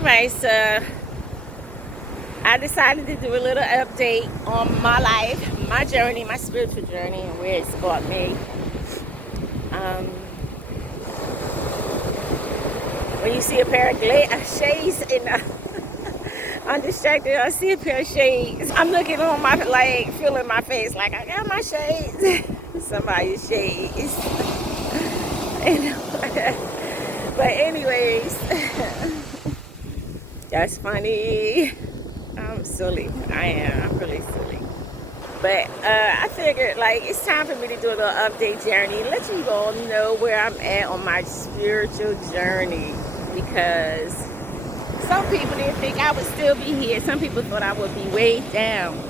Alright, so I decided to do a little update on my life, my journey, my spiritual journey, and where it's brought me. Um, when you see a pair of shades in the undistracted, I see a pair of shades. I'm looking on my, like, feeling my face like I got my shades. Somebody's shades. But anyways, that's funny. I'm silly. I am. I'm really silly. But I figured, like, it's time for me to do a little update journey. Let you all know where I'm at on my spiritual journey. Because some people didn't think I would still be here. Some people thought I would be weighed down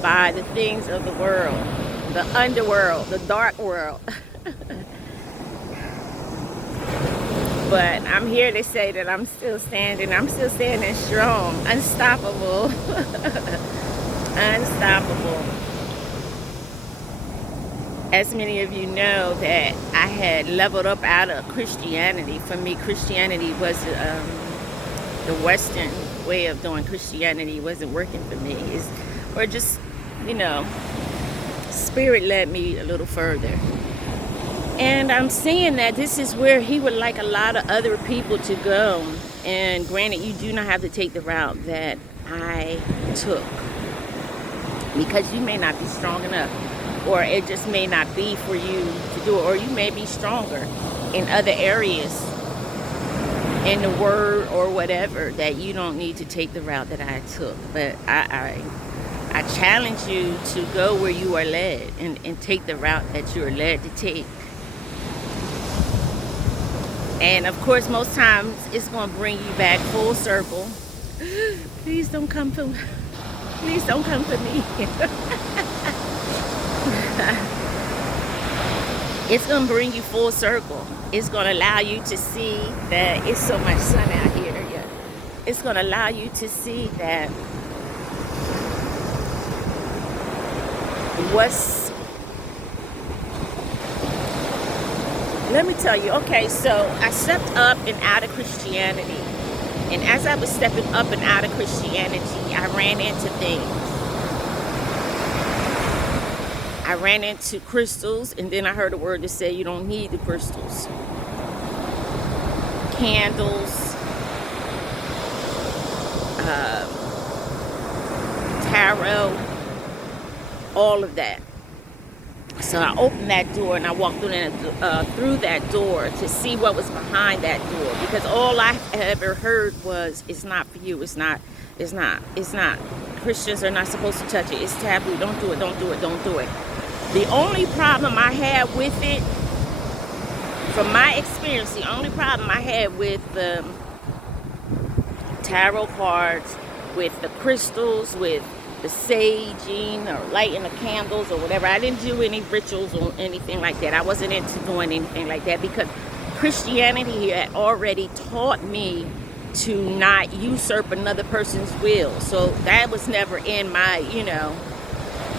by the things of the world. The underworld. The dark world. But I'm here to say that I'm still standing. I'm still standing strong. Unstoppable. Unstoppable. As many of you know, that I had leveled up out of Christianity. For me, Christianity was the Western way of doing Christianity wasn't working for me. Or just, you know, Spirit led me a little further. And I'm saying that this is where he would like a lot of other people to go. And granted, you do not have to take the route that I took. Because you may not be strong enough. Or it just may not be for you to do it. Or you may be stronger in other areas. In the word or whatever. That you don't need to take the route that I took. But I challenge you to go where you are led. And take the route that you are led to take. And of course, most times it's going to bring you back full circle. Please don't come for me. Please don't come for me. It's going to bring you full circle. It's going to allow you to see that it's so much sun out here. Yeah. It's going to allow you to see that let me tell you, okay, so I stepped up and out of Christianity. And as I was stepping up and out of Christianity, I ran into things. I ran into crystals, and then I heard a word that said you don't need the crystals. Candles, tarot, all of that. So I opened that door and I walked through that door to see what was behind that door. Because all I ever heard was, it's not for you. It's not. Christians are not supposed to touch it. It's taboo. Don't do it. Don't do it. Don't do it. The only problem I had with it, from my experience, the only problem I had with the tarot cards, with the crystals, with the saging or lighting the candles or whatever. I didn't do any rituals or anything like that. I wasn't into doing anything like that because Christianity had already taught me to not usurp another person's will. So that was never in my, you know,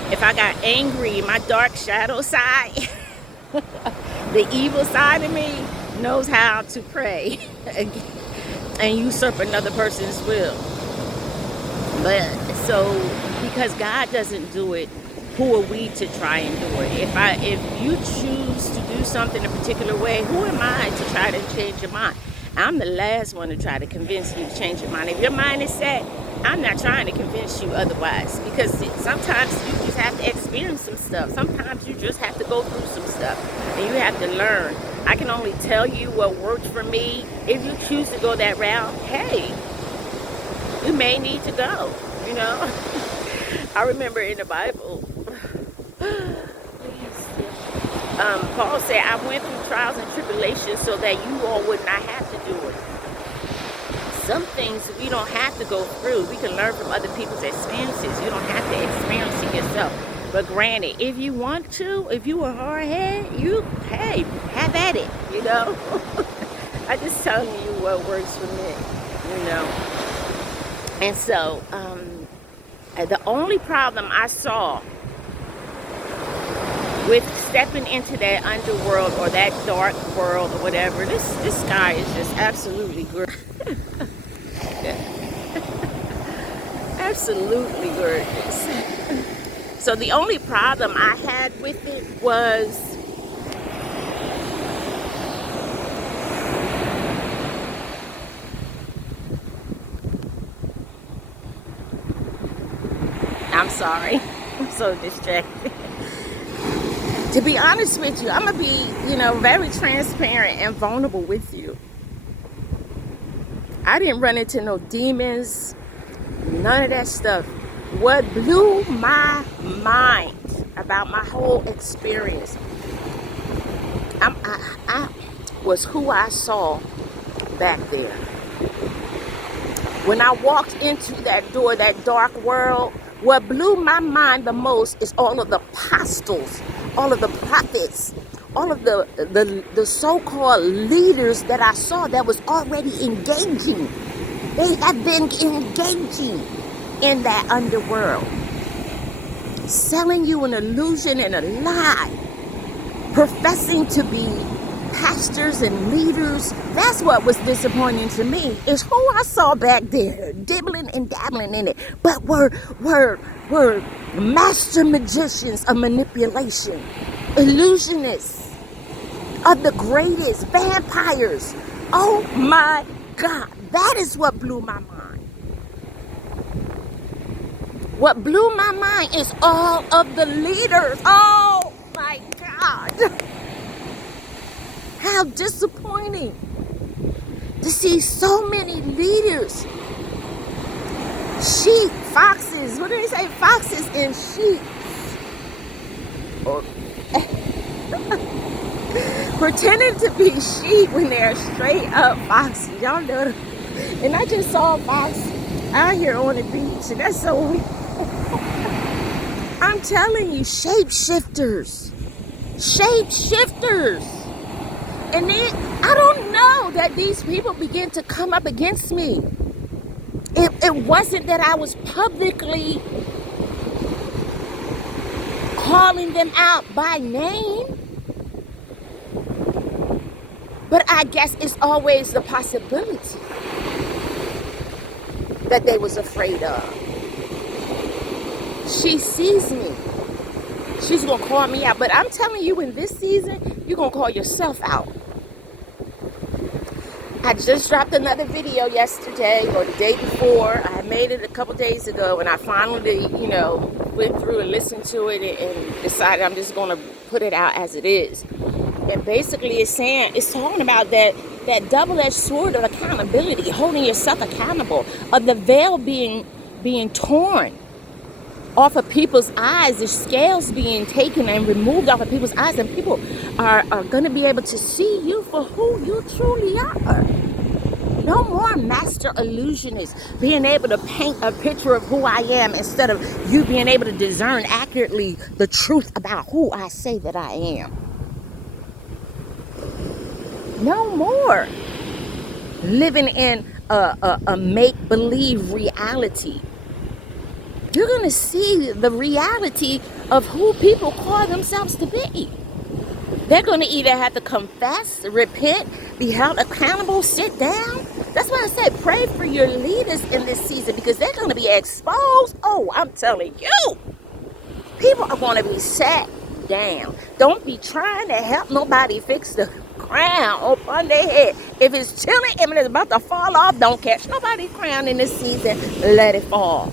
if I got angry, my dark shadow side, the evil side of me knows how to pray and usurp another person's will. But so, because God doesn't do it, who are we to try and do it? If you choose to do something a particular way, who am I to try to change your mind? I'm the last one to try to convince you to change your mind. If your mind is set, I'm not trying to convince you otherwise. Because sometimes you just have to experience some stuff. Sometimes you just have to go through some stuff. And you have to learn. I can only tell you what worked for me. If you choose to go that route, hey, you may need to go, you know. I remember in the Bible, Paul said, I went through trials and tribulations so that you all would not have to do it. Some things we don't have to go through. We can learn from other people's experiences. You don't have to experience it yourself. But granted, if you want to, if you are hard-headed, hey, have at it, you know. I just telling you what works for me, you know. And so, the only problem I saw with stepping into that underworld or that dark world or whatever, this guy is just absolutely great. absolutely gorgeous. So the only problem I had with it was I'm sorry. I'm so distracted. To be honest with you, I'm going to be, very transparent and vulnerable with you. I didn't run into no demons, none of that stuff. What blew my mind about my whole experience, I was who I saw back there. When I walked into that door, that dark world, what blew my mind the most is all of the apostles, all of the prophets, all of the so-called leaders that I saw that was already engaging. They have been engaging in that underworld, selling you an illusion and a lie, professing to be pastors and leaders. That's what was disappointing to me, is who I saw back there dibbling and dabbling in it, but were master magicians of manipulation, illusionists of the greatest, vampires. Oh my God, that is what blew my mind. What blew my mind is all of the leaders. Oh my God. How disappointing to see so many leaders, sheep, foxes, what do they say? Foxes and sheep. Pretending to be sheep when they're straight up foxes. Y'all know that. And I just saw a fox out here on the beach, and that's so weird. I'm telling you, shapeshifters. Shapeshifters. And then I don't know that these people begin to come up against me. It wasn't that I was publicly calling them out by name, but I guess it's always the possibility that they was afraid of. She sees me. She's going to call me out. But I'm telling you, in this season, you're going to call yourself out. I just dropped another video yesterday or the day before. I made it a couple days ago, and I finally, went through and listened to it and decided I'm just going to put it out as it is. And basically it's talking about that double-edged sword of accountability, holding yourself accountable, of the veil being torn off of people's eyes, the scales being taken and removed off of people's eyes, and people are going to be able to see you for who you truly are. No more master illusionists being able to paint a picture of who I am instead of you being able to discern accurately the truth about who I say that I am. No more living in a make-believe reality. You're going to see the reality of who people call themselves to be. They're going to either have to confess, repent, be held accountable, sit down. That's why I said pray for your leaders in this season, because they're going to be exposed. Oh, I'm telling you, people are going to be sat down. Don't be trying to help nobody fix the crown upon their head. If it's chilling and it's about to fall off, don't catch nobody's crown in this season. Let it fall.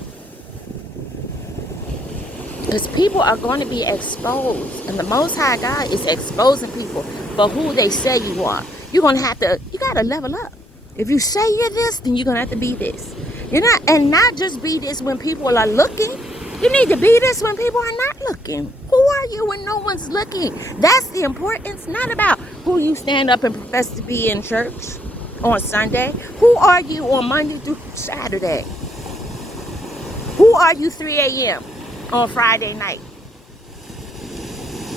Because people are going to be exposed. And the Most High God is exposing people for who they say you are. You got to level up. If you say you're this, then you're going to have to be this. Not just be this when people are looking. You need to be this when people are not looking. Who are you when no one's looking? That's the importance. Not about who you stand up and profess to be in church on Sunday. Who are you on Monday through Saturday? Who are you 3 a.m. on Friday night?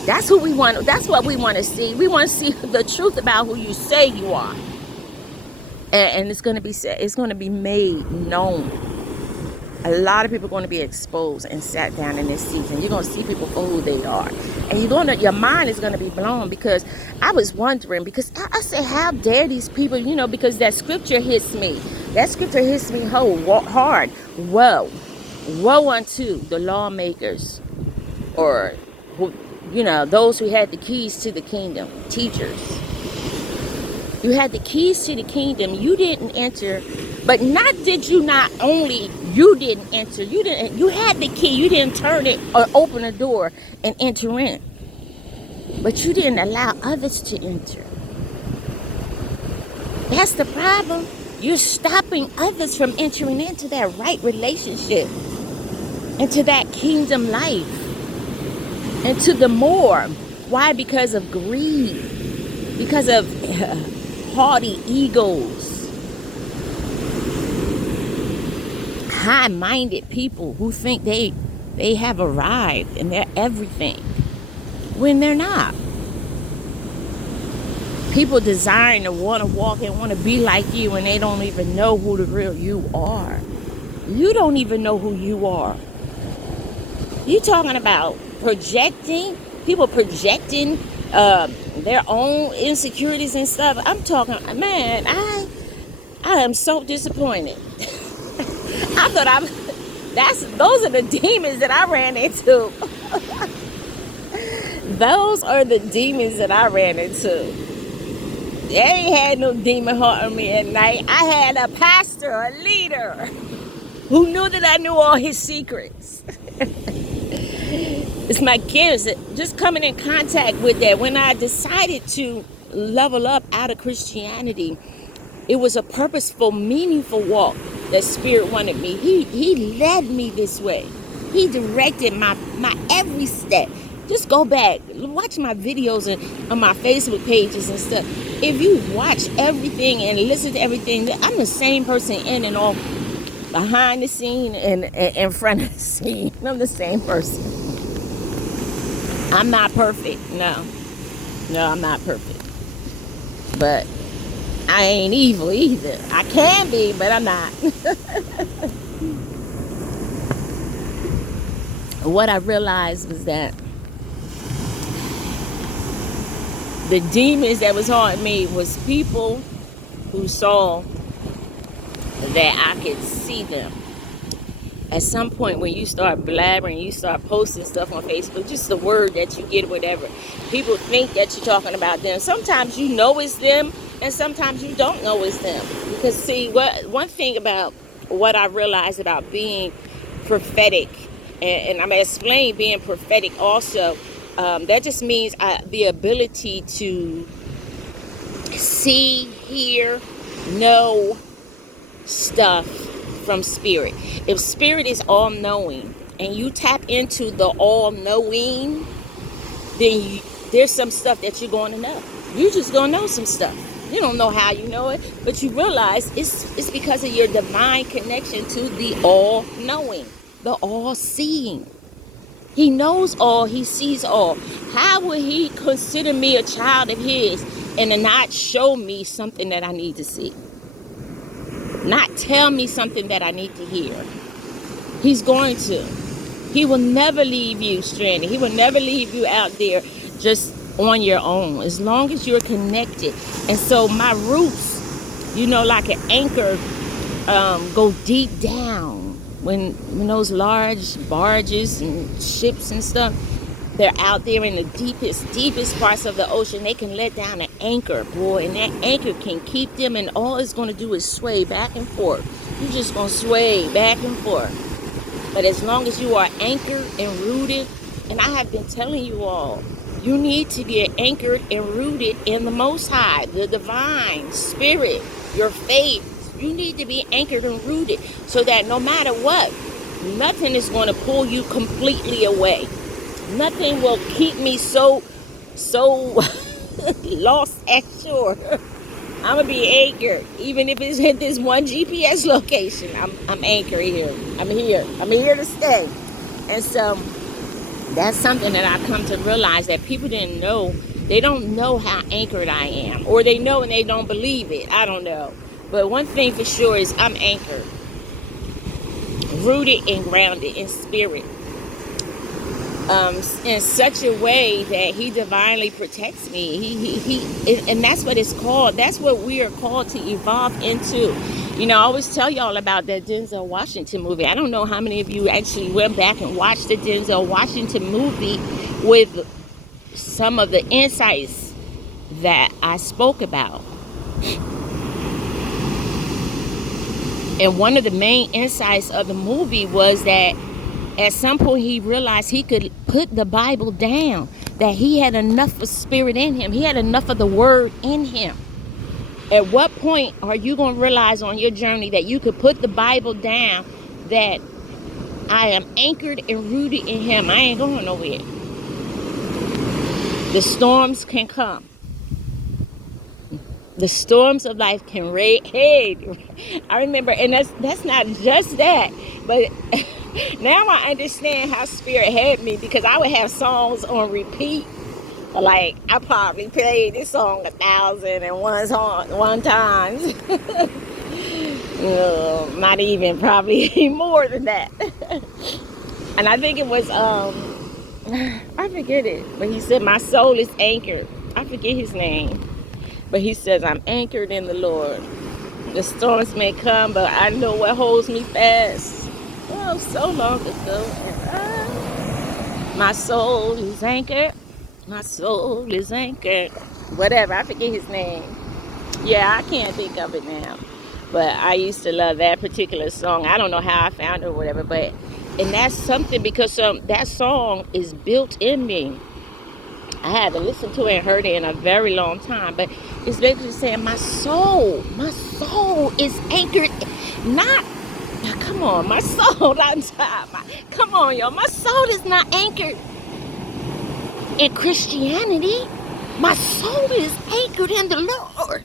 That's who we want. That's what we want to see. We want to see the truth about who you say you are. And it's going to be said. It's going to be made known. A lot of people are going to be exposed and sat down in this season. You're going to see people for who they are. And your mind is going to be blown, because I was wondering, because I say, how dare these people, because that scripture hits me. That scripture hits me hard. Whoa. Woe unto the lawmakers, or who, those who had the keys to the kingdom, teachers. You had the keys to the kingdom. You didn't enter, but not only you didn't enter. You had the key. You didn't turn it or open the door and enter in. But you didn't allow others to enter. That's the problem. You're stopping others from entering into that right relationship, into that kingdom life, into the more. Why? Because of greed, because of haughty egos, high-minded people who think they have arrived and they're everything when they're not. People desiring to want to walk and want to be like you, and they don't even know who the real you are. You don't even know who you are. You talking about projecting, people projecting their own insecurities and stuff. I'm talking, man, I am so disappointed. I thought those are the demons that I ran into. Those are the demons that I ran into. They ain't had no demon haunting me at night. I had a pastor, a leader, who knew that I knew all his secrets. It's my kids that just coming in contact with that. When I decided to level up out of Christianity, it was a purposeful, meaningful walk that Spirit wanted me. He led me this way. He directed my every step. Just go back, watch my videos on my Facebook pages and stuff. If you watch everything and listen to everything, I'm the same person in and off, behind the scene and in front of the scene. I'm the same person. I'm not perfect. No, I'm not perfect. But I ain't evil either. I can be, but I'm not. What I realized was that the demons that was haunting me was people who saw that I could see them. At some point when you start blabbering, you start posting stuff on Facebook, just the word that you get, whatever, people think that you're talking about them. Sometimes you know it's them, and sometimes you don't know it's them. Because see, one thing about what I realized about being prophetic, and I'm going to explain being prophetic also, that just means the ability to see, hear, know stuff from spirit. If spirit is all-knowing and you tap into the all-knowing, then there's some stuff that you're going to know. You're just going to know some stuff. You don't know how you know it, but you realize it's because of your divine connection to the all-knowing, the all-seeing. He knows all. He sees all. How would he consider me a child of his and to not show me something that I need to see? Not tell me something that I need to hear. He's going to. He will never leave you stranded. He will never leave you out there just on your own, as long as you're connected. And so my roots, like an anchor, go deep down. When those large barges and ships and stuff, they're out there in the deepest parts of the ocean, they can let down an anchor, boy, and that anchor can keep them, and all it's going to do is sway back and forth. You're just going to sway back and forth. But as long as you are anchored and rooted, and I have been telling you all, you need to get anchored and rooted in the Most High, the divine spirit, your faith. You need to be anchored and rooted so that no matter what, nothing is going to pull you completely away. Nothing will keep me so lost at shore. I'm going to be anchored. Even if it's hit this one GPS location, I'm anchored here. I'm here to stay. And so that's something that I've come to realize, that people didn't know. They don't know how anchored I am. Or they know and they don't believe it. I don't know. But one thing for sure is I'm anchored, rooted and grounded in spirit, in such a way that he divinely protects me. And that's what it's called. That's what we are called to evolve into. You know, I always tell y'all about that Denzel Washington movie. I don't know how many of you actually went back and watched the Denzel Washington movie with some of the insights that I spoke about. And one of the main insights of the movie was that at some point he realized he could put the Bible down, that he had enough of spirit in him. He had enough of the word in him. At what point are you going to realize on your journey that you could put the Bible down, that I am anchored and rooted in him? I ain't going nowhere. The storms can come. The storms of life can rage. Hey, I remember, and that's not just that, but now I understand how Spirit had me, because I would have songs on repeat. Like, I probably played this song 1,001 times. Not even, probably more than that. And I think it was, I forget it, but he said, my soul is anchored. I forget his name. But he says, I'm anchored in the Lord. The storms may come, but I know what holds me fast. Oh, so long ago. My soul is anchored. My soul is anchored. Whatever, I forget his name. Yeah, I can't think of it now. But I used to love that particular song. I don't know how I found it or whatever, but, and that's something, because that song is built in me. I haven't listened to it and heard it in a very long time, but it's basically saying my soul is anchored. Not, come on, my soul, come on, y'all. My soul is not anchored in Christianity. My soul is anchored in the Lord.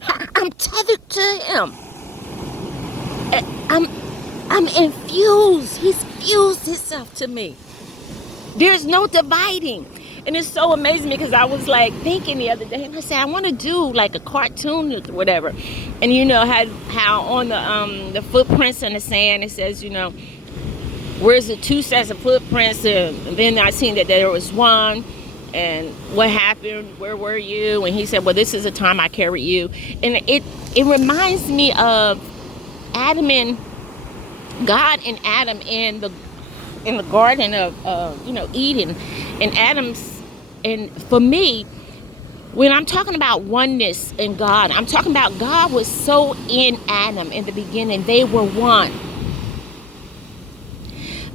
I'm tethered to him. I'm infused. He's fused himself to me. There's no dividing. And it's so amazing, because I was like thinking the other day, and I said, I want to do like a cartoon or whatever. And you know how on the footprints in the sand, it says, you know, where's the two sets of footprints? And then I seen that there was one. And what happened? Where were you? And he said, well, this is the time I carried you. And it reminds me of Adam and God and Adam in the garden of Eden, and for me, when I'm talking about oneness in God, I'm talking about God was so in Adam in the beginning. They were one.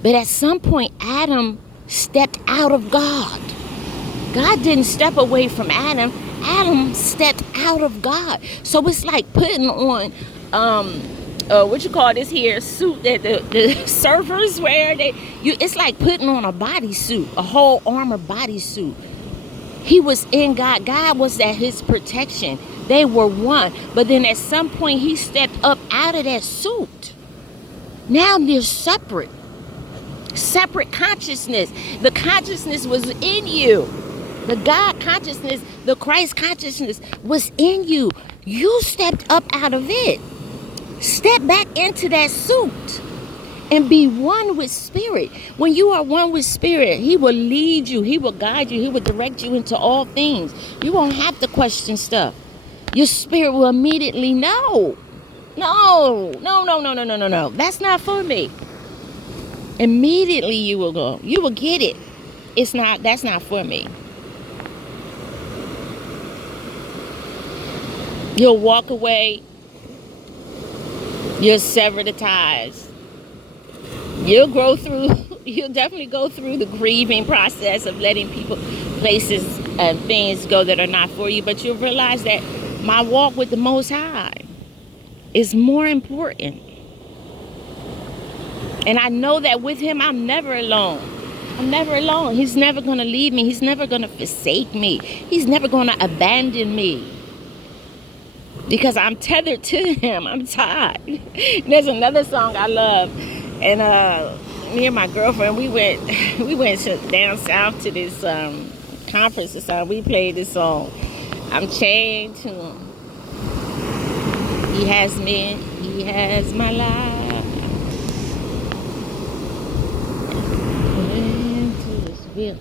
But at some point, Adam stepped out of God. God didn't step away from Adam. Adam stepped out of God. So it's like putting on what you call this here suit that the surfers wear. It's like putting on a bodysuit, a whole armor bodysuit. He was in God. God was at his protection. They were one. But then at some point he stepped up out of that suit. Now they're separate consciousness. The consciousness was in you. The God consciousness, the Christ consciousness was in you. You stepped up out of it. Step back into that suit and be one with Spirit. When you are one with Spirit, he will lead you. He will guide you. He will direct you into all things. You won't have to question stuff. Your spirit will immediately know. No. That's not for me. Immediately you will go. You will get it. That's not for me. You'll walk away. You'll sever the ties. You'll definitely go through the grieving process of letting people, places, and things go that are not for you. But you'll realize that my walk with the Most High is more important. And I know that with him, I'm never alone. I'm never alone. He's never going to leave me. He's never going to forsake me. He's never going to abandon me. Because I'm tethered to him. I'm tied. There's another song I love. And me and my girlfriend, we went down south to this conference or something. We played this song. I'm chained to him. He has me. He has my life.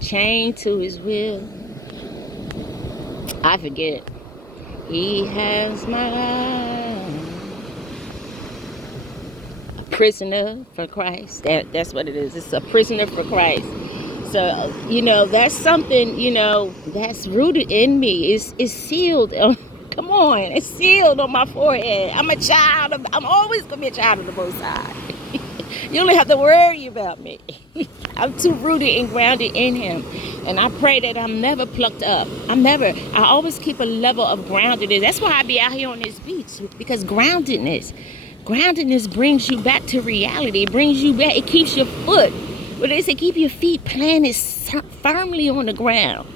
Chained to his will. I forget. He has my life. prisoner for Christ. That's what it is. It's a prisoner for Christ. So, that's something, that's rooted in me. It's sealed. Come on, it's sealed on my forehead. I'm always going to be a child of the Most High. You don't have to worry about me. I'm too rooted and grounded in Him. And I pray that I'm never plucked up. I always keep a level of groundedness. That's why I be out here on this beach, because groundedness brings you back to reality. It brings you back. It keeps your foot. But they say keep your feet planted firmly on the ground.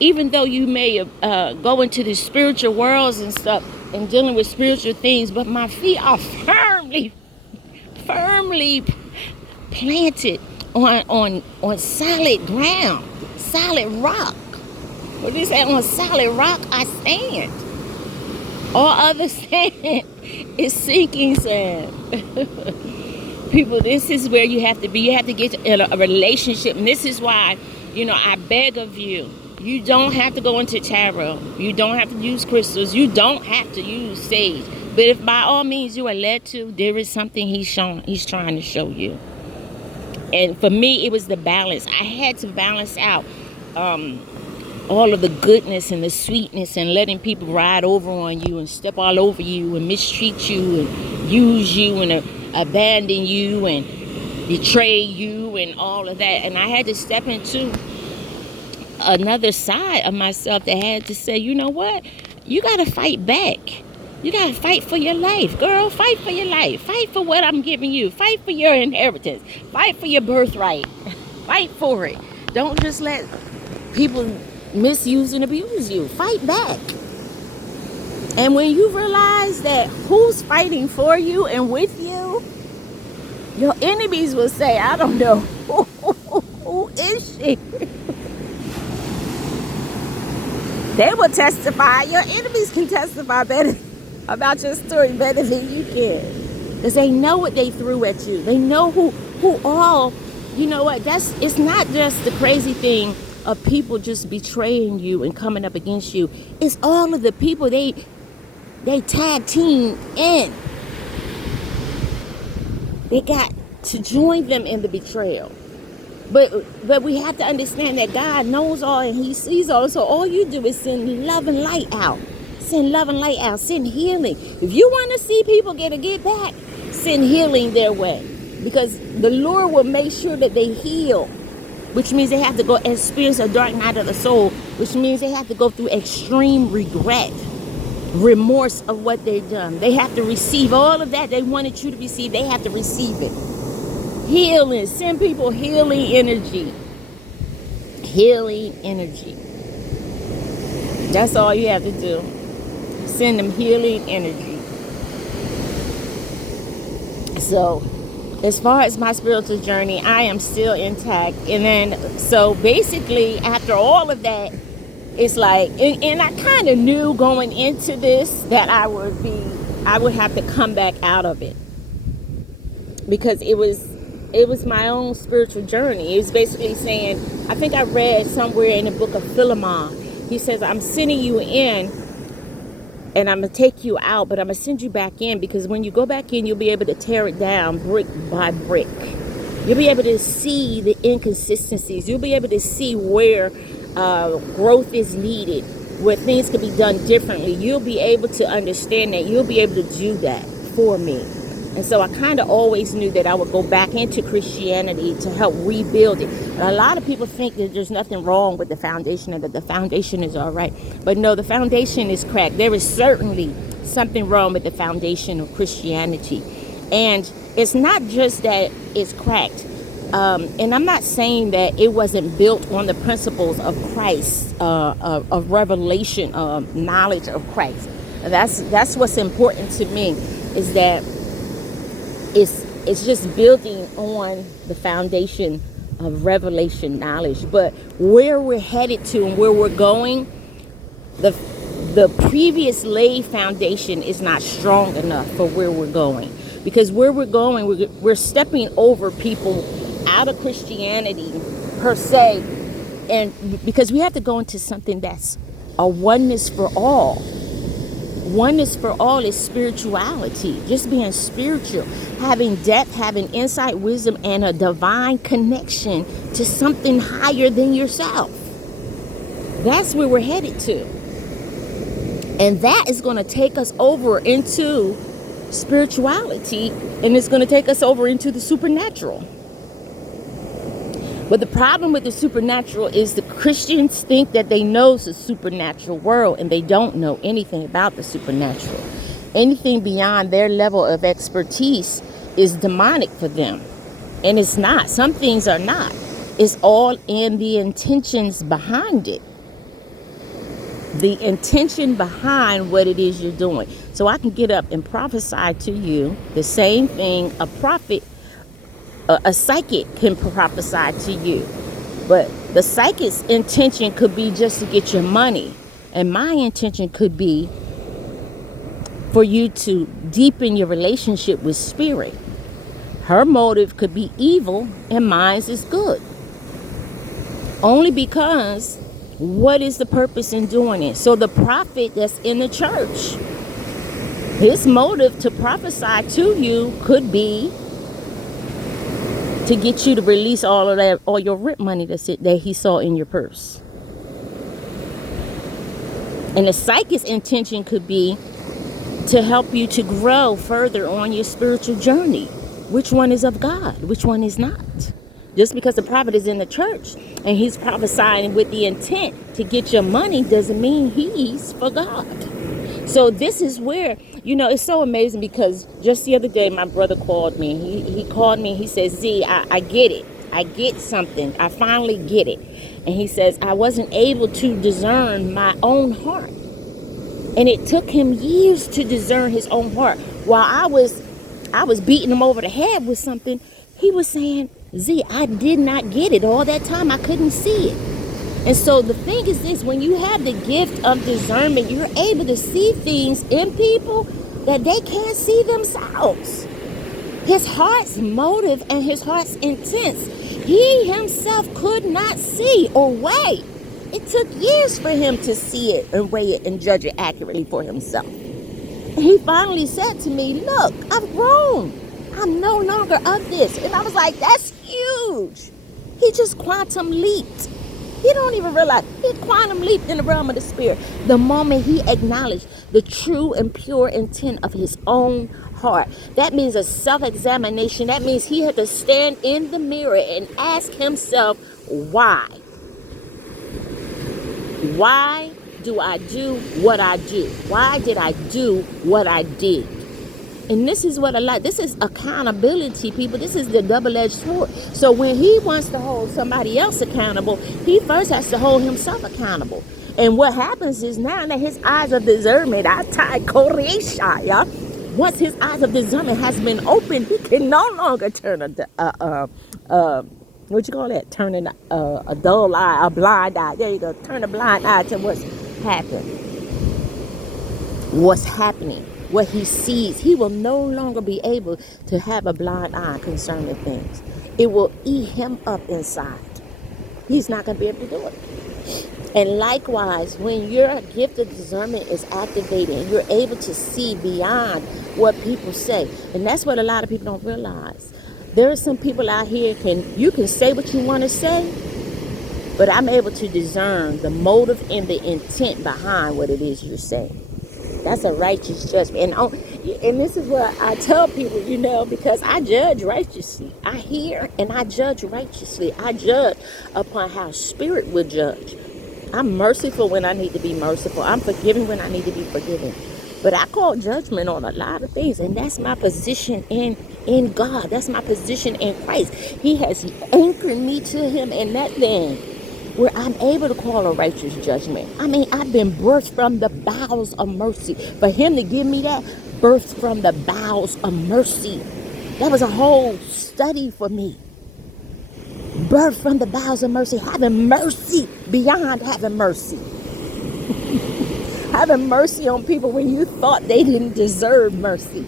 Even though you may go into the spiritual worlds and stuff and dealing with spiritual things, but my feet are firmly planted on solid ground, solid rock. What do you say? On solid rock I stand. All other sand is sinking sand. People, this is where you have to be. You have to get in a relationship. And this is why, I beg of you, you don't have to go into tarot. You don't have to use crystals. You don't have to use sage. But if by all means you are led to, there is something he's trying to show you. And for me, it was the balance. I had to balance out all of the goodness and the sweetness and letting people ride over on you and step all over you and mistreat you and use you and abandon you and betray you and all of that. And I had to step into another side of myself that had to say, you know what? You got to fight back. You got to fight for your life, girl. Fight for your life. Fight for what I'm giving you. Fight for your inheritance. Fight for your birthright. Fight for it. Don't just let people misuse and abuse you. Fight back. And when you realize that who's fighting for you and with you, your enemies will say, I don't know, who is she? They will testify. Your enemies can testify better about your story better than you can. Because they know what they threw at you. They know who all, you know what, it's not just the crazy thing of people just betraying you and coming up against you. It's all of the people they tag team in. They got to join them in the betrayal. But we have to understand that God knows all and He sees all. So all you do is send love and light out. Send love and light out. Send healing. If you want to see people get back, send healing their way. Because the Lord will make sure that they heal. Which means they have to go experience a dark night of the soul. Which means they have to go through extreme regret. Remorse of what they've done. They have to receive all of that they wanted you to receive. They have to receive it. Healing. Send people healing energy. Healing energy. That's all you have to do. Send them healing energy. So, as far as my spiritual journey, I am still intact. And then, so basically, after all of that, it's like, and I kind of knew going into this that I would have to come back out of it. Because it was my own spiritual journey. It was basically saying, I think I read somewhere in the book of Philemon, he says, I'm sending you in and I'm going to take you out, but I'm going to send you back in, because when you go back in, you'll be able to tear it down brick by brick. You'll be able to see the inconsistencies. You'll be able to see where growth is needed, where things can be done differently. You'll be able to understand that. You'll be able to do that for me. And so I kind of always knew that I would go back into Christianity to help rebuild it. And a lot of people think that there's nothing wrong with the foundation and that the foundation is all right. But no, the foundation is cracked. There is certainly something wrong with the foundation of Christianity. And it's not just that it's cracked. And I'm not saying that it wasn't built on the principles of Christ, of revelation, knowledge of Christ. And that's what's important to me, is that it's just building on the foundation of revelation knowledge. But where we're headed to and where we're going, the previous laid foundation is not strong enough for where we're going. Because where we're going, we're stepping over people out of Christianity per se, and because we have to go into something that's a oneness for all. Oneness for all is spirituality, just being spiritual, having depth, having insight, wisdom, and a divine connection to something higher than yourself. That's where we're headed to. And that is going to take us over into spirituality, and it's going to take us over into the supernatural. But the problem with the supernatural is the Christians think that they know the supernatural world, and they don't know anything about the supernatural. Anything beyond their level of expertise is demonic for them. And it's not. Some things are not. It's all in the intentions behind it. The intention behind what it is you're doing. So I can get up and prophesy to you the same thing a psychic can prophesy to you. But the psychic's intention could be just to get your money. And my intention could be for you to deepen your relationship with spirit. Her motive could be evil and mine is good. Only because what is the purpose in doing it? So the prophet that's in the church, his motive to prophesy to you could be to get you to release all of that, all your rent money that he saw in your purse. And the psychic's intention could be to help you to grow further on your spiritual journey. Which one is of God? Which one is not? Just because the prophet is in the church and he's prophesying with the intent to get your money doesn't mean he's for God. So this is where, it's so amazing, because just the other day my brother called me. He called me. He says, Z, I get it. I get something. I finally get it. And he says, I wasn't able to discern my own heart. And it took him years to discern his own heart. While I was beating him over the head with something, he was saying, Z, I did not get it. All that time I couldn't see it. And so the thing is this, when you have the gift of discernment, you're able to see things in people that they can't see themselves. His heart's motive and his heart's intents, he himself could not see or weigh. It took years for him to see it and weigh it and judge it accurately for himself. And he finally said to me, look, I've grown. I'm no longer of this. And I was like, that's huge. He just quantum leaped. He don't even realize he quantum leaped in the realm of the spirit the moment he acknowledged the true and pure intent of his own heart. That means a self-examination. That means he had to stand in the mirror and ask himself, why? Why do I do what I do? Why did I do what I did? And this is this is accountability, people. This is the double-edged sword. So when he wants to hold somebody else accountable, he first has to hold himself accountable. And what happens is now that his eyes of discernment, once his eyes of discernment has been opened, he can no longer turn turning a dull eye, a blind eye. There you go. Turn a blind eye to what's happening, what he sees. He will no longer be able to have a blind eye concerning things. It will eat him up inside. He's not going to be able to do it. And likewise, when your gift of discernment is activated and you're able to see beyond what people say, and that's what a lot of people don't realize. There are some people out here, you can say what you want to say, but I'm able to discern the motive and the intent behind what it is you're saying. That's a righteous judgment. And this is what I tell people, because I judge righteously. I hear and I judge righteously. I judge upon how spirit would judge. I'm merciful when I need to be merciful. I'm forgiving when I need to be forgiven. But I call judgment on a lot of things. And that's my position in God. That's my position in Christ. He has anchored me to him in that thing where I'm able to call a righteous judgment. I mean, I've been birthed from the bowels of mercy. For him to give me that, birthed from the bowels of mercy. That was a whole study for me. Birthed from the bowels of mercy. Having mercy beyond having mercy. Having mercy on people when you thought they didn't deserve mercy.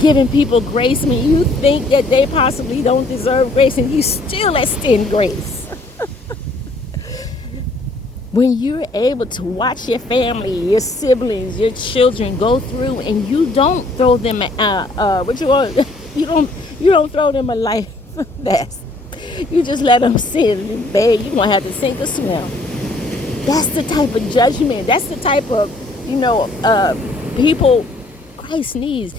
Giving people grace when you think that they possibly don't deserve grace and you still extend grace. When you're able to watch your family, your siblings, your children go through, and you don't throw them what you want, you don't throw them a life vest. You just let them sit, babe. You're gonna have to sink or swim. That's the type of judgment. That's the type of, people Christ needs.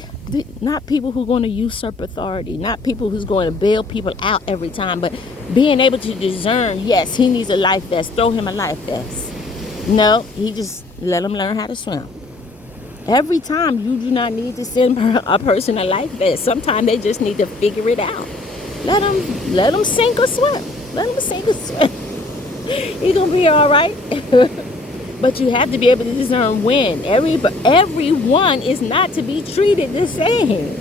Not people who are going to usurp authority. Not people who's going to bail people out every time. But being able to discern, yes, he needs a life vest. Throw him a life vest. No, he just let him learn how to swim. Every time you do not need to send a person a life vest. Sometimes they just need to figure it out. Let them sink or swim. Let them sink or swim. He's gonna be all right. But you have to be able to discern when. Everyone is not to be treated the same.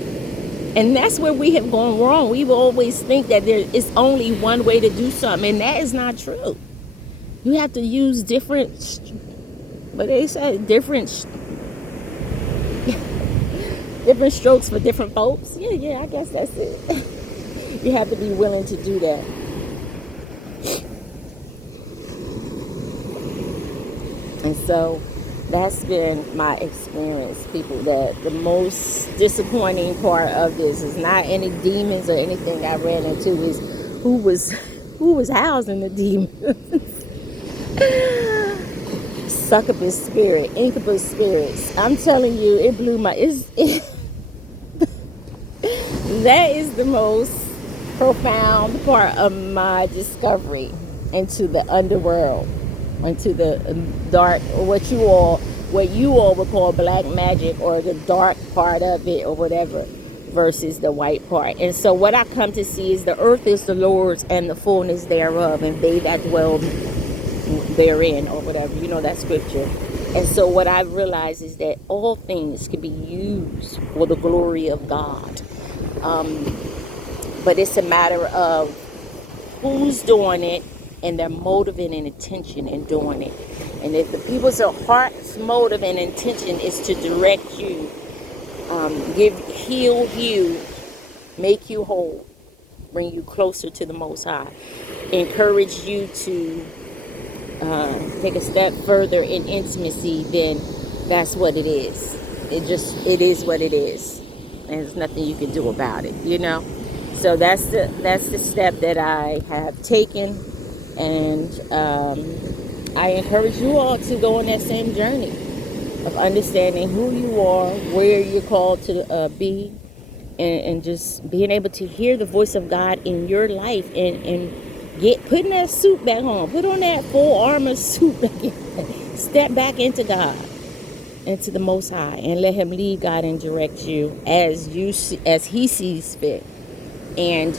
And that's where we have gone wrong. We always think that there is only one way to do something, and that is not true. You have to use different strokes for different folks. Yeah, I guess that's it. You have to be willing to do that. And so that's been my experience, people, that the most disappointing part of this is not any demons or anything I ran into, is who was housing the demons. Succubus spirit, incubus spirits. I'm telling you, it blew my that is the most profound part of my discovery into the underworld, into the dark, or what you all would call black magic, or the dark part of it, or whatever, versus the white part. And so what I come to see is the earth is the Lord's and the fullness thereof, and they that dwell therein, or whatever, that scripture. And so what I've realized is that all things can be used for the glory of God. But it's a matter of who's doing it and their motive and intention in doing it. And if the people's heart's motive and intention is to direct you, heal you, make you whole, bring you closer to the Most High, encourage you to take a step further in intimacy, then that's what it is. It is what it is. And there's nothing you can do about it, So that's the step that I have taken, and I encourage you all to go on that same journey of understanding who you are, where you're called to be, and just being able to hear the voice of God in your life, and putting that suit back on, put on that full armor suit back in, step back into God, into the Most High, and let Him lead, God, and direct you as He sees fit. And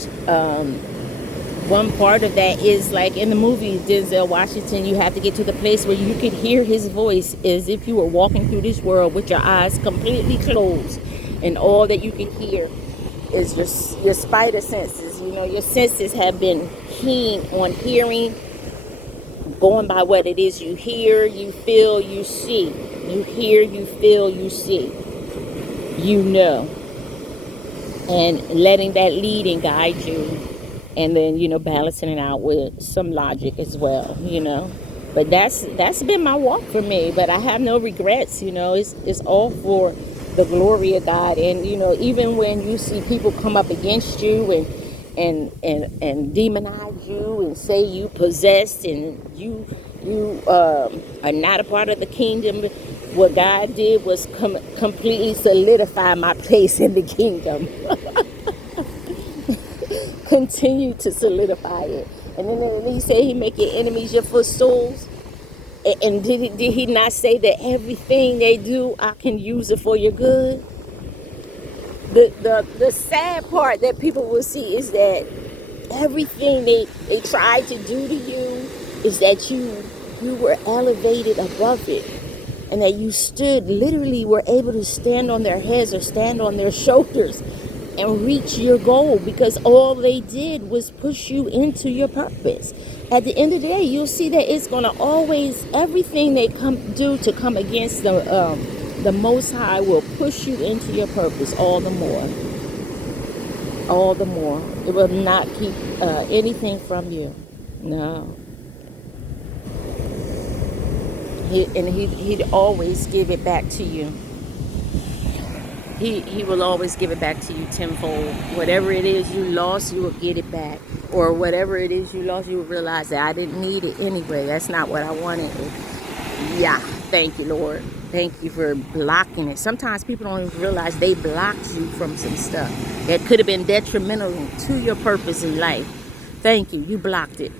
one part of that is, like in the movie Denzel Washington, you have to get to the place where you can hear His voice as if you were walking through this world with your eyes completely closed, and all that you can hear is just your spider senses. Your senses have been keen on hearing, going by what it is you hear, you feel, you see. You hear, you feel, you see. And letting that lead and guide you. And then, balancing it out with some logic as well, But that's been my walk for me. But I have no regrets, It's all for the glory of God. And, even when you see people come up against you and demonize you and say you possessed and you are not a part of the kingdom, what God did was completely solidify my place in the kingdom. Continue to solidify it. And then He said He make your enemies your footstools. And did he not say that everything they do, I can use it for your good? The sad part that people will see is that everything they tried to do to you is that you were elevated above it, and that you were able to stand on their heads or stand on their shoulders and reach your goal, because all they did was push you into your purpose. At the end of the day, you'll see that it's going to always, everything they do to come against the Most High will push you into your purpose all the more. All the more. It will not keep anything from you. No. He'd always give it back to you. He will always give it back to you tenfold. Whatever it is you lost, you will get it back. Or whatever it is you lost, you will realize that I didn't need it anyway. That's not what I wanted. Yeah, thank you, Lord. Thank you for blocking it. Sometimes people don't even realize they blocked you from some stuff that could have been detrimental to your purpose in life. Thank you. You blocked it.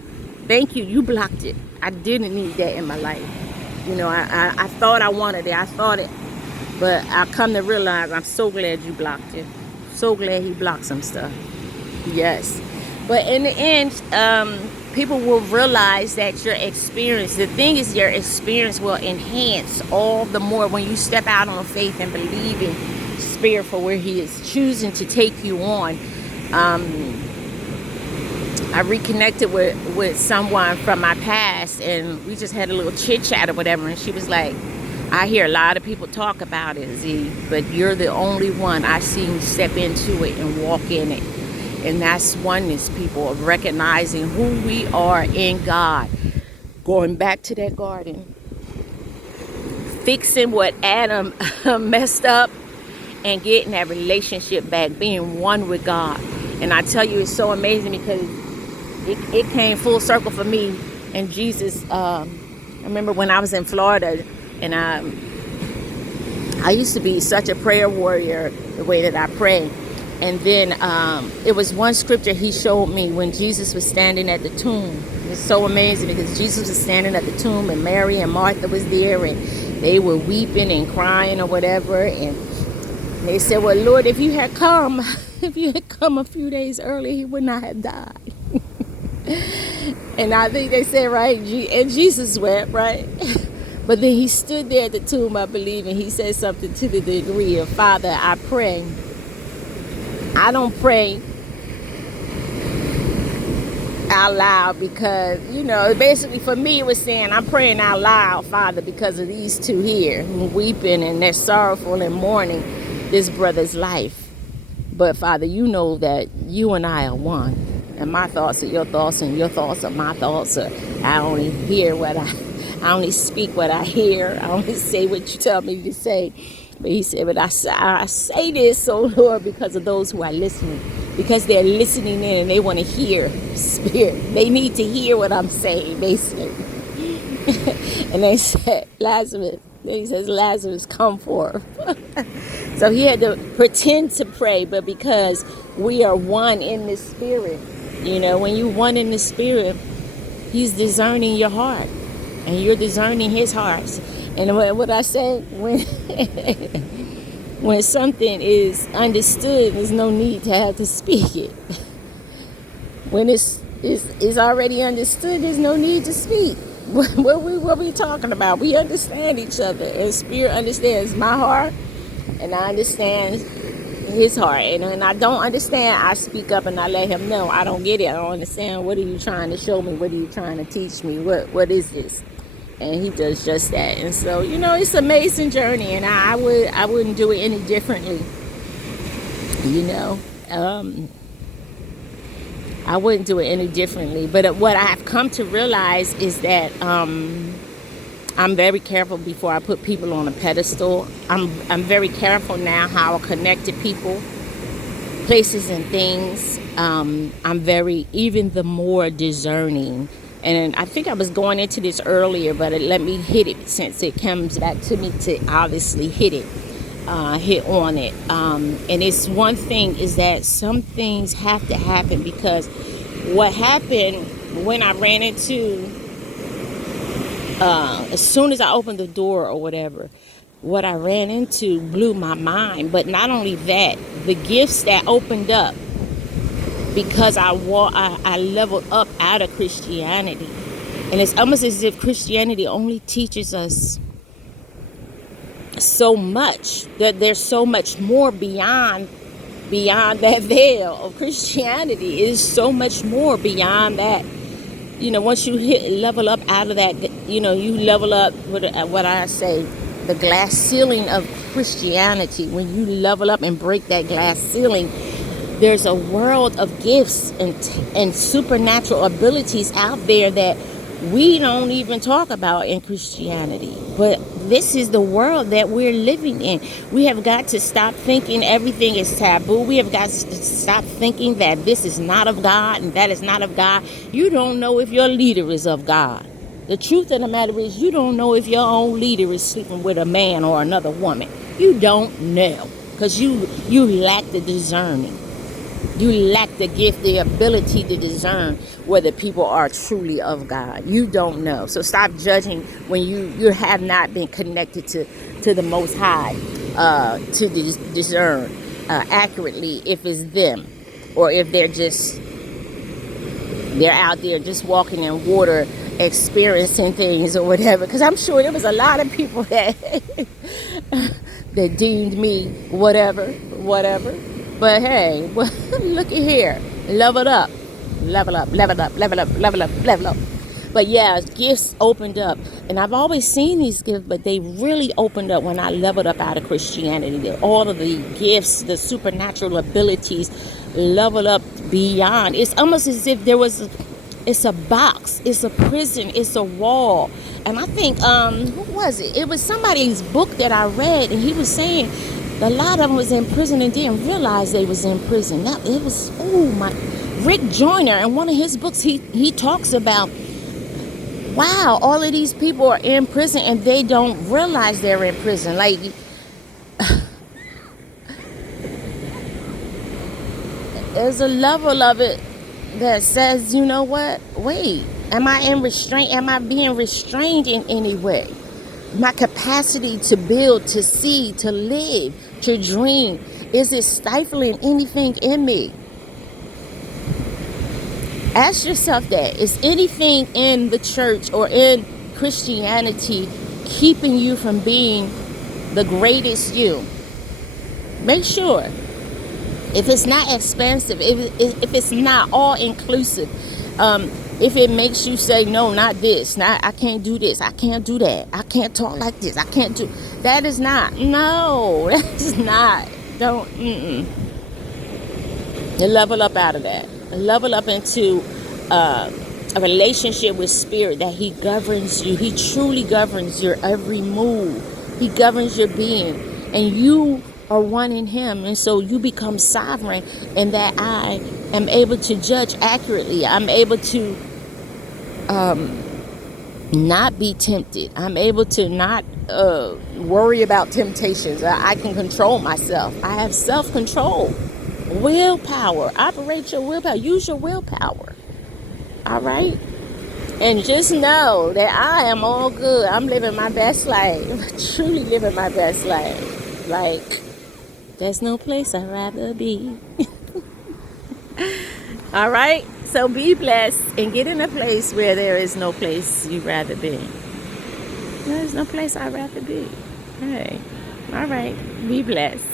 Thank you. You blocked it. I didn't need that in my life. You know, I thought I wanted it. I thought it. But I come to realize I'm so glad you blocked it. So glad he blocked some stuff. Yes. But in the end, people will realize that your experience, the thing is your experience will enhance all the more when you step out on faith and believe in Spirit for where he is choosing to take you on. I reconnected with someone from my past, and we just had a little chit chat or whatever, and she was like, I hear a lot of people talk about it, Z, but you're the only one I seen step into it and walk in it. And that's oneness, people, of recognizing who we are in God. Going back to that garden. Fixing what Adam messed up and getting that relationship back. Being one with God. And I tell you, it's so amazing because it came full circle for me. And Jesus, I remember when I was in Florida, and I used to be such a prayer warrior, the way that I pray. And then it was one scripture he showed me when Jesus was standing at the tomb. It's so amazing because Jesus was standing at the tomb and Mary and Martha was there and they were weeping and crying or whatever. And they said, well, Lord, if you had come a few days earlier, he would not have died. And I think they said, right, and Jesus wept, right? But then he stood there at the tomb, I believe, and he said something to the degree of, Father, I pray. I don't pray out loud because, you know, basically for me it was saying I'm praying out loud, Father, because of these two here who weeping and they're sorrowful and mourning this brother's life. But Father, you know that you and I are one. And my thoughts are your thoughts and your thoughts are my thoughts. I only only speak what I hear. I only say what you tell me to say. But he said, but I say this, oh Lord, because of those who are listening. Because they're listening in and they want to hear Spirit. They need to hear what I'm saying, basically. And they said, Lazarus. Then he says, Lazarus, come forth. So he had to pretend to pray, but because we are one in the Spirit. You know, when you one in the Spirit, he's discerning your heart. And you're discerning his heart. And what I say, when something is understood, there's no need to have to speak it. When it's already understood, there's no need to speak. What we talking about? We understand each other. And Spirit understands my heart, and I understand his heart. And when I don't understand, I speak up and I let him know. I don't get it. I don't understand. What are you trying to show me? What are you trying to teach me? What is this? And he does just that. And so, you know, it's an amazing journey, and I wouldn't do it any differently. You know, I wouldn't do it any differently. But what I've come to realize is that I'm very careful before I put people on a pedestal. I'm very careful now how I connect to people, places, and things. I'm very even the more discerning. And I think I was going into this earlier, but let me hit it since it comes back to me to obviously hit on it. And it's one thing is that some things have to happen because what happened when I ran into, as soon as I opened the door or whatever, what I ran into blew my mind. But not only that, the gifts that opened up, because I leveled up out of Christianity. And it's almost as if Christianity only teaches us so much, that there's so much more beyond that veil of Christianity. It is so much more beyond that. You know, once you level up out of that, you know, you level up with what I say, the glass ceiling of Christianity. When you level up and break that glass ceiling, there's a world of gifts and supernatural abilities out there that we don't even talk about in Christianity. But this is the world that we're living in. We have got to stop thinking everything is taboo. We have got to stop thinking that this is not of God and that is not of God. You don't know if your leader is of God. The truth of the matter is, you don't know if your own leader is sleeping with a man or another woman. You don't know, because you lack the discerning. You lack the gift, the ability to discern whether people are truly of God. You don't know. So stop judging when you have not been connected to the Most High to discern accurately if it's them, or if they're out there just walking in water, experiencing things or whatever. Because I'm sure there was a lot of people that that deemed me whatever. But hey, well, look at here. Level up. Level up, level up, level up, level up, level up. But yeah, gifts opened up. And I've always seen these gifts, but they really opened up when I leveled up out of Christianity. All of the gifts, the supernatural abilities leveled up beyond. It's almost as if it's a box, it's a prison, it's a wall. And I think, who was it? It was somebody's book that I read, and he was saying a lot of them was in prison and didn't realize they was in prison. Now it was, Rick Joyner, in one of his books, he talks about, wow, all of these people are in prison and they don't realize they're in prison. Like, there's a level of it that says, you know what? Wait, am I in restraint? Am I being restrained in any way? My capacity to build, to see, to live, to dream, is it stifling anything in me? Ask yourself that. Is anything in the church or in Christianity keeping you from being the greatest you? Make sure. If it's not expensive, if it's not all inclusive, if it makes you say, no, not this, I can't do this, I can't do that, I can't talk like this, I can't do, that is not, no, that is not, don't, You level up out of that. Level up into a relationship with Spirit, that He governs you. He truly governs your every move. He governs your being, and you are one in Him. And so you become sovereign, and that I am able to judge accurately. I'm able to not be tempted. I'm able to not worry about temptations. I can control myself. I have self-control. Willpower. Operate your willpower. Use your willpower. All right? And just know that I am all good. I'm living my best life. Truly living my best life. Like, there's no place I'd rather be. All right? So be blessed and get in a place where there is no place you'd rather be. There's no place I'd rather be. Hey. All right. Be blessed.